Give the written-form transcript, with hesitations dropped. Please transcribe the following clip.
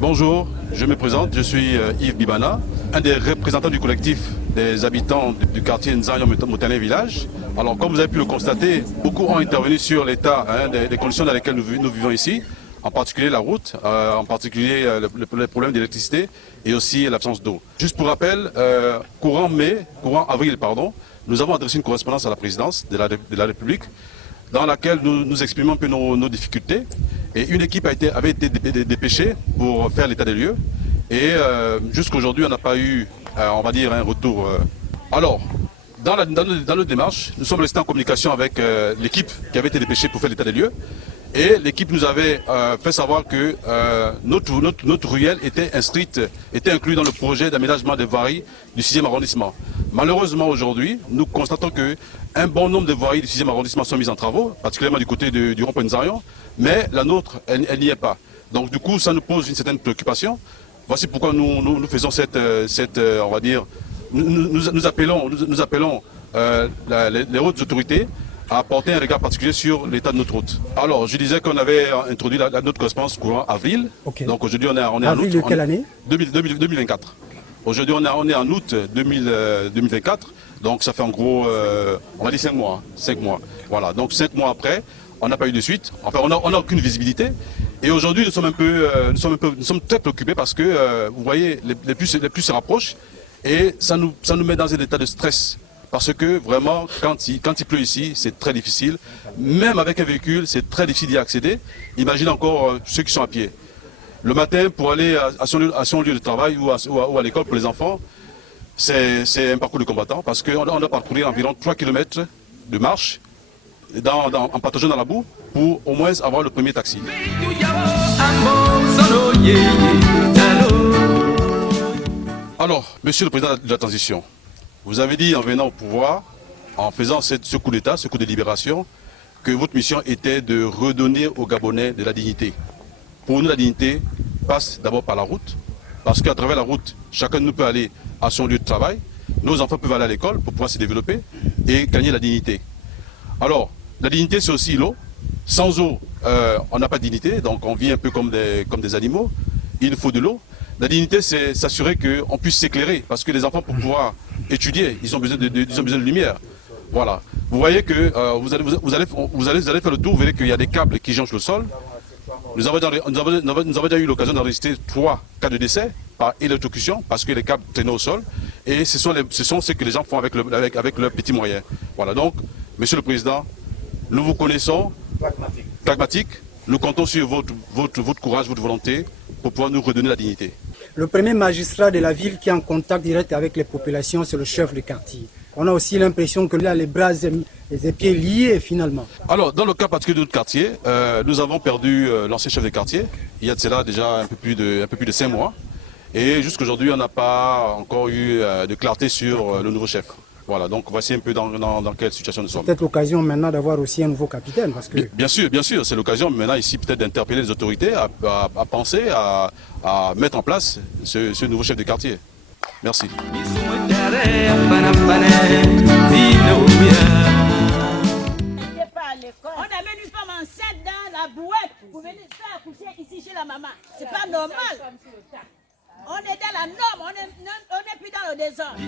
Bonjour, je me présente, je suis Yves Bibana, un des représentants du collectif des habitants du quartier Nzanyo-Motane Village. Alors comme vous avez pu le constater, beaucoup ont intervenu sur l'état des conditions dans lesquelles nous vivons ici, en particulier la route, en particulier le problème d'électricité et aussi l'absence d'eau. Juste pour rappel, courant avril, nous avons adressé une correspondance à la présidence de la République dans laquelle nous exprimons un peu nos difficultés. Et une équipe avait été dépêchée pour faire l'état des lieux. Et jusqu'à aujourd'hui, on n'a pas eu, on va dire, un retour. Alors, dans notre démarche, nous sommes restés en communication avec l'équipe qui avait été dépêchée pour faire l'état des lieux. Et l'équipe nous avait fait savoir que notre ruelle était inclue dans le projet d'aménagement des voiries du 6e arrondissement. Malheureusement, aujourd'hui, nous constatons qu'un bon nombre de voiries du 6e arrondissement sont mises en travaux, particulièrement du côté du rond-point Nzanyo, mais la nôtre, elle n'y est pas. Donc du coup, ça nous pose une certaine préoccupation. Voici pourquoi nous faisons on va dire, nous appelons les hautes autorités à apporter un regard particulier sur l'état de notre route. Alors, je disais qu'on avait introduit notre correspondance courant avril. Okay. Donc aujourd'hui, on est en août. Avril de quelle année? 2024. Aujourd'hui, on est en août 2024. Donc ça fait en gros, on va dire 5 mois. 5 mois. Voilà. Donc 5 mois après, on n'a pas eu de suite. Enfin, on n'a aucune visibilité. Et aujourd'hui, nous sommes très préoccupés parce que, vous voyez, les pluies se rapprochent et ça nous met dans un état de stress. Parce que vraiment, quand il pleut ici, c'est très difficile. Même avec un véhicule, c'est très difficile d'y accéder. Imagine encore ceux qui sont à pied. Le matin, pour aller à son lieu de travail ou à l'école pour les enfants, c'est un parcours de combattant parce qu'on doit parcourir environ 3 km de marche en pataugeant dans la boue pour au moins avoir le premier taxi. Alors, Monsieur le Président de la Transition, vous avez dit en venant au pouvoir, en faisant ce coup d'État, ce coup de libération, que votre mission était de redonner aux Gabonais de la dignité. Pour nous, la dignité passe d'abord par la route, parce qu'à travers la route, chacun de nous peut aller à son lieu de travail, nos enfants peuvent aller à l'école pour pouvoir se développer et gagner la dignité. Alors, la dignité, c'est aussi l'eau. Sans eau, on n'a pas de dignité, donc on vit un peu comme des animaux. Il faut de l'eau. La dignité, c'est s'assurer qu'on puisse s'éclairer, parce que les enfants, pour pouvoir étudier, ils ont besoin de lumière. Voilà. Vous voyez que vous allez faire le tour, vous verrez qu'il y a des câbles qui jonchent le sol. Nous avons déjà eu l'occasion d'enregistrer 3 cas de décès par électrocution, parce que les câbles traînaient au sol. Et ce sont ce que les gens font avec leurs petits moyens. Voilà. Donc, Monsieur le Président, nous vous connaissons pragmatique. Nous comptons sur votre courage, votre volonté pour pouvoir nous redonner la dignité. Le premier magistrat de la ville qui est en contact direct avec les populations, c'est le chef de quartier. On a aussi l'impression que là, les bras et les pieds liés finalement. Alors, dans le cas particulier de notre quartier, nous avons perdu l'ancien chef de quartier. Il y a de cela déjà un peu plus de 5 mois. Et jusqu'à aujourd'hui, on n'a pas encore eu de clarté sur le nouveau chef. Voilà, donc voici un peu dans quelle situation nous sommes. Peut-être l'occasion maintenant d'avoir aussi un nouveau capitaine. Parce que... Bien sûr, c'est l'occasion maintenant ici peut-être d'interpeller les autorités à penser, à mettre en place ce nouveau chef de quartier. Merci. On est même une femme enceinte dans la bouette. Vous venez faire accoucher ici chez la maman. C'est pas normal. On est dans la norme, on est plus dans le désordre.